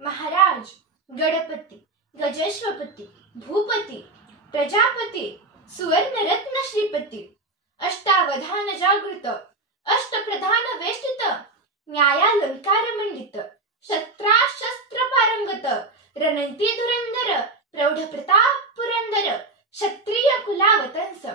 महाराज, गणपती, गजेश्वपती, भूपती, प्रजापती, सुवर्णरत्न श्रीपती, अष्टावधान जागृत, अष्टप्रधान वेष्टित, न्यायालंकार मंडित, शस्त्राशस्त्र पारंगत, रणनीती धुरंधर, प्रौढ प्रताप पुरंदर, क्षत्रिय कुलावतंस,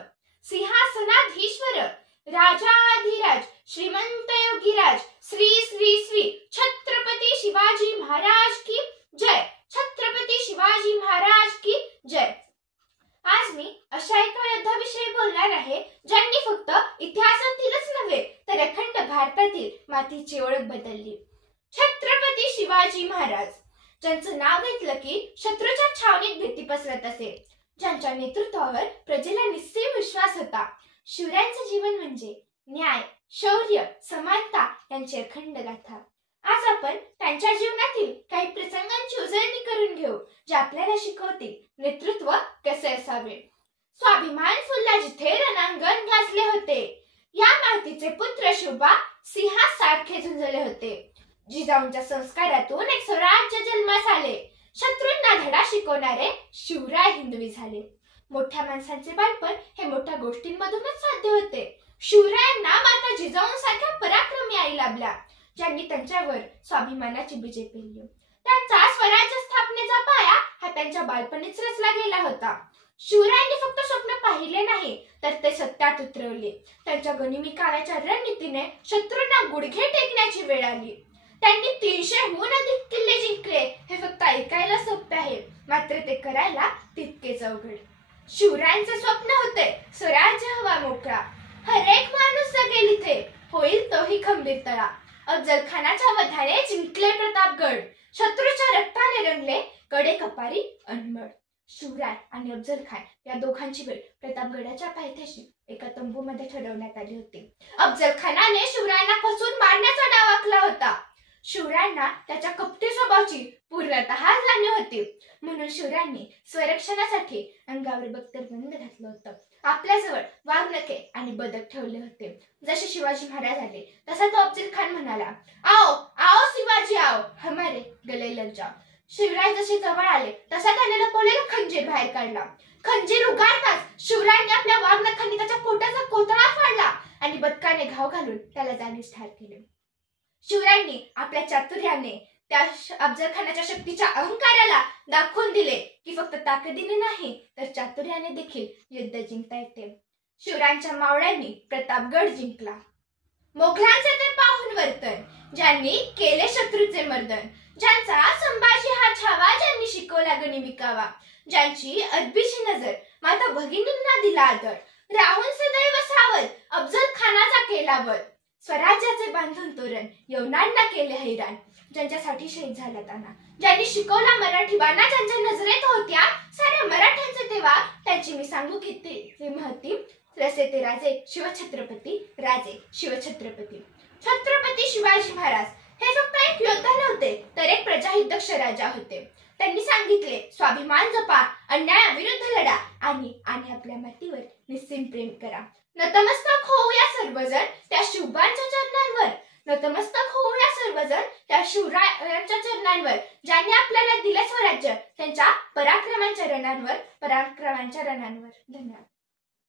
सिंहासनाधीश्वर, राजाधिराज, श्रीमंत योगीराज, श्री श्री श्री छत्रपती शिवाजी महाराज की जय, छत्रपती शिवाजी महाराज की जय। आज मी अशा एका योद्धाविषयी बोलणार आहे ज्यांनी फक्त इतिहासातीलच नव्हे तर अखंड भारतातील मातीची ओळख बदलली। छत्रपती शिवाजी महाराज, ज्यांचं नाव घेतलं की शत्रूच्या छावणीत भीती पसरत असे, ज्यांच्या नेतृत्वावर प्रजेला निस्सीम विश्वास होता। शिवरायांचं जीवन म्हणजे न्याय, शौर्य, समानता यांची अखंड गाथा। आज आपण त्यांच्या जीवनातील काही प्रसंगांची उजळणी करून घेऊ जे आपल्याला शिकवतील नेतृत्व कसे असावे। स्वाभिमान फुलला जिथे रणांगण गाजले होते, या मातीचे पुत्र शिवबा सिंहासारखे झुंजले होते। जिजाऊंच्या संस्कारातून एक स्वराज्य जन्मास आले, शत्रूंना धडा शिकवणारे शिवराय हिंदवी झाले। मोठ्या माणसांचे बालपण हे मोठ्या गोष्टींमधूनच साध्य होते। शिवरायांना माता जिजाऊंसारख्या पराक्रमी आई लाभल्या, ज्यांनी त्यांच्यावर स्वाभिमानाची बीजे पेरली। त्यांचा स्वराज्य स्थापनेचा पाया हा त्यांच्या बालपणीच रचला गेला होता। शिवरायांनी फक्त स्वप्न पाहिले नाही तर ते सत्यात उतरवले। त्यांच्या गनिमी काव्याच्या रणनीतीने शत्रूंना गुडघे टेकण्याची वेळ आली। त्यांनी 300हून अधिक किल्ले जिंकले। हे फक्त ऐकायला सोपे आहे, मात्र ते करायला तितकेच अवघड। शिवरायांचे स्वप्न होते स्वराज्य हवा मोकळा, हर एक माणूस जगेल इथे, होईल तोही खंबीर तळा। अफजल खानाच्या वधाने जिंकले प्रतापगड, शत्रूच्या रक्ताने रंगले कडे कपारी अनमळ। शिवराय आणि अफजल खान या दोघांची भेट प्रतापगडाच्या पायथ्याशी एका तंबूमध्ये ठरवण्यात आली होती। अफजल खानाने शिवरायांना फसवून मारण्याचा डाव आखला होता। शिवरायांना त्याच्या कपटी स्वभावाची पूर्णतः जाणीव होती, म्हणून शिवरायांनी स्वरक्षणासाठी अंगावर बख्तरबंद घातलं होतं। आपल्याजवळ वाघनखे आणि बदक ठेवले होते। जसे शिवाजी महाराज आले तसा तो अफजल खान म्हणाला, आओ आओ शिवाजी आओ, हमारे गले लग जाओ। शिवराय जसे जवळ आले तसा त्याने लपवलेला खंजीर बाहेर काढला। खंजीर उगारताच शिवरायांनी आपल्या वाघनखांनी त्याच्या पोटाचा कोतळा फाडला आणि बदकाने घाव घालून त्याला जागीच ठार केले। शिवरायांनी आपल्या चातुर्याने त्या अफजल खानाच्या शक्तीच्या अहंकाराला दाखवून दिले की फक्त ताकदीने नाही तर चातुर्याने देखील युद्ध जिंकता येते। शिवरायांच्या मावळ्यांनी प्रतापगड जिंकला। मोगलांचे ते पाहून वर्तन, ज्यांनी केले शत्रूचे मर्दन, ज्यांचा संभाजी हा छावा, ज्यांनी शिकवला गनिमी कावा, ज्यांची अदबीची नजर माता भगिनींना दिला आदर, राहून सदैव सावध अफजल खानाचा केला वध। स्वराज्याचे बांधून तोरण यवनांना केले हैराण, ज्यांच्यासाठी शहीद झाला ताना, ज्यांनी शिकवला मराठी बाणा, ज्यांच्या नजरेत होत्या साऱ्या मराठ्यांचे तेव्हा, त्यांची मी सांगू किती महती। रसे ते राजे शिवछत्रपती, राजे शिवछत्रपती। छत्रपती शिवाजी महाराज हे फक्त एक योद्धा नव्हते तर एक प्रजाहितदक्ष राजा होते। त्यांनी सांगितले, स्वाभिमान जपा, अन्यायाविरुद्ध लढा आणि आपल्या मातीवर निस्सीम प्रेम करा। नतमस्तक होऊया सर्वजण त्या शिवबांच्या चरणांवर, नतमस्तक होऊया सर्वजण त्या शिवरायांच्या चरणांवर, ज्यांनी आपल्याला दिले स्वराज्य, त्यांच्या पराक्रमांच्या रणांवर, पराक्रमांच्या रणांवर। धन्यवाद।